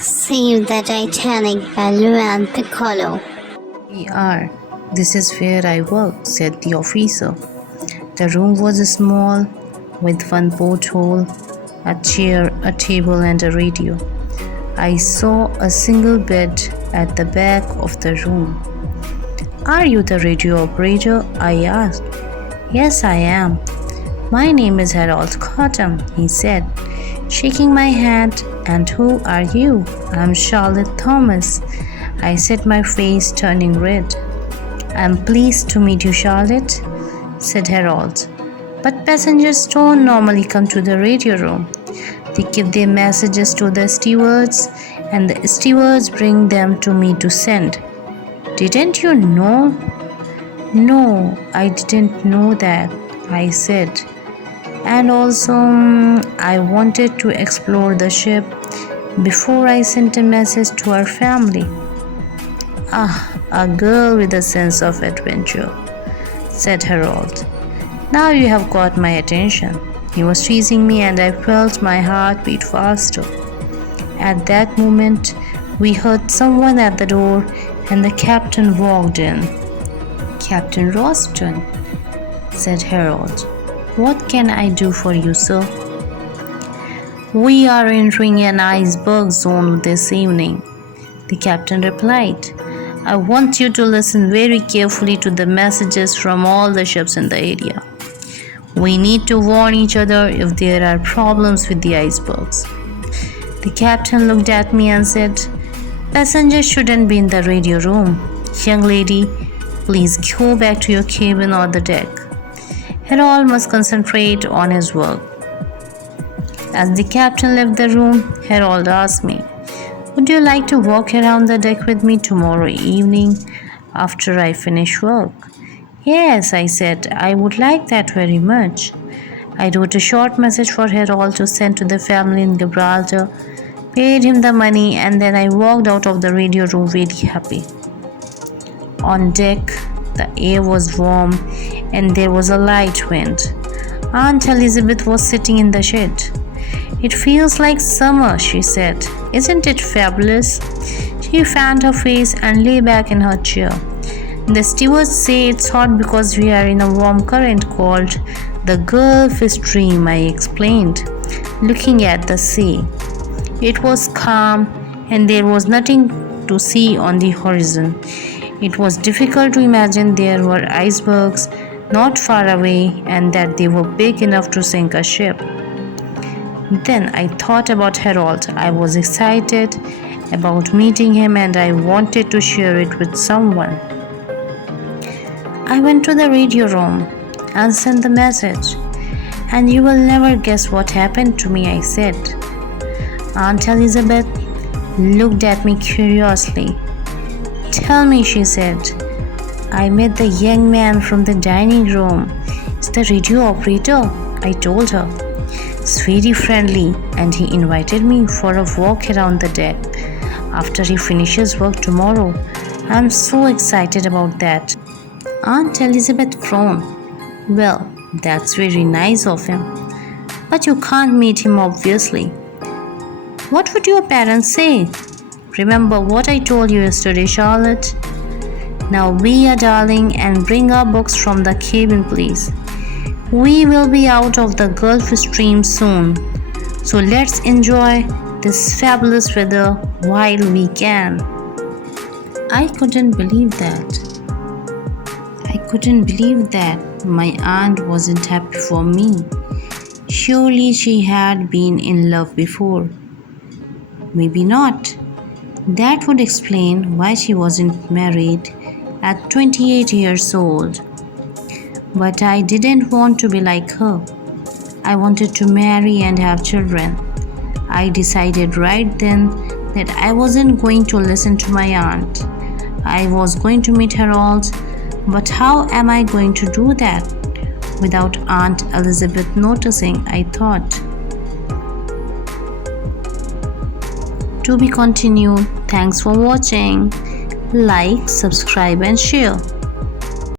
Save the Titanic by and Piccolo. We are. This is where I work, said the officer. The room was small, with one porthole, a chair, a table, and a radio. I saw a single bed at the back of the room. Are you the radio operator? I asked. Yes, I am. My name is Harold Cottam, he said, shaking my hand. And who are you? I'm Charlotte Thomas. I said, my face turning red. I'm pleased to meet you, Charlotte, said Harold. But passengers don't normally come to the radio room. They give their messages to the stewards, and the stewards bring them to me to send. Didn't you know? No, I didn't know that, I said. And also, I wanted to explore the ship before I sent a message to our family. Ah, a girl with a sense of adventure, said Harold. Now you have got my attention. He was teasing me and I felt my heart beat faster. At that moment, we heard someone at the door and the captain walked in. Captain Roston, said Harold. What can I do for you, sir? We are entering an iceberg zone this evening, the captain replied. I want you to listen very carefully to the messages from all the ships in the area. We need to warn each other if there are problems with the icebergs. The captain looked at me and said, Passengers shouldn't be in the radio room. Young lady, please go back to your cabin or the deck. Harold must concentrate on his work. As the captain left the room, Harold asked me, Would you like to walk around the deck with me tomorrow evening after I finish work? Yes, I said, I would like that very much. I wrote a short message for Harold to send to the family in Gibraltar, paid him the money, and then I walked out of the radio room very happy. On deck, the air was warm and there was a light wind. Aunt Elizabeth was sitting in the shed. It feels like summer, she said. Isn't it fabulous? She fanned her face and lay back in her chair. The stewards say it's hot because we are in a warm current called the Gulf Stream, I explained, looking at the sea. It was calm and there was nothing to see on the horizon. It was difficult to imagine there were icebergs not far away and that they were big enough to sink a ship. Then I thought about Harold. I was excited about meeting him and I wanted to share it with someone. I went to the radio room and sent the message. And you will never guess what happened to me, I said. Aunt Elizabeth looked at me curiously. Tell me, she said. I met the young man from the dining room. It's the radio operator, I told her. He's very friendly and he invited me for a walk around the deck after he finishes work tomorrow. I'm so excited about that. Aunt Elizabeth frowned. Well, that's very nice of him. But you can't meet him, obviously. What would your parents say? Remember what I told you yesterday, Charlotte? Now be a darling and bring our books from the cabin, please. We will be out of the Gulf Stream soon. So let's enjoy this fabulous weather while we can. I couldn't believe that. My aunt wasn't happy for me. Surely she had been in love before. Maybe not. That would explain why she wasn't married at 28 years old. But I didn't want to be like her. I wanted to marry and have children. I decided right then that I wasn't going to listen to my aunt. I was going to meet Harold. But how am I going to do that without Aunt Elizabeth noticing, I thought. To be continued. Thanks for watching. Like, subscribe and share.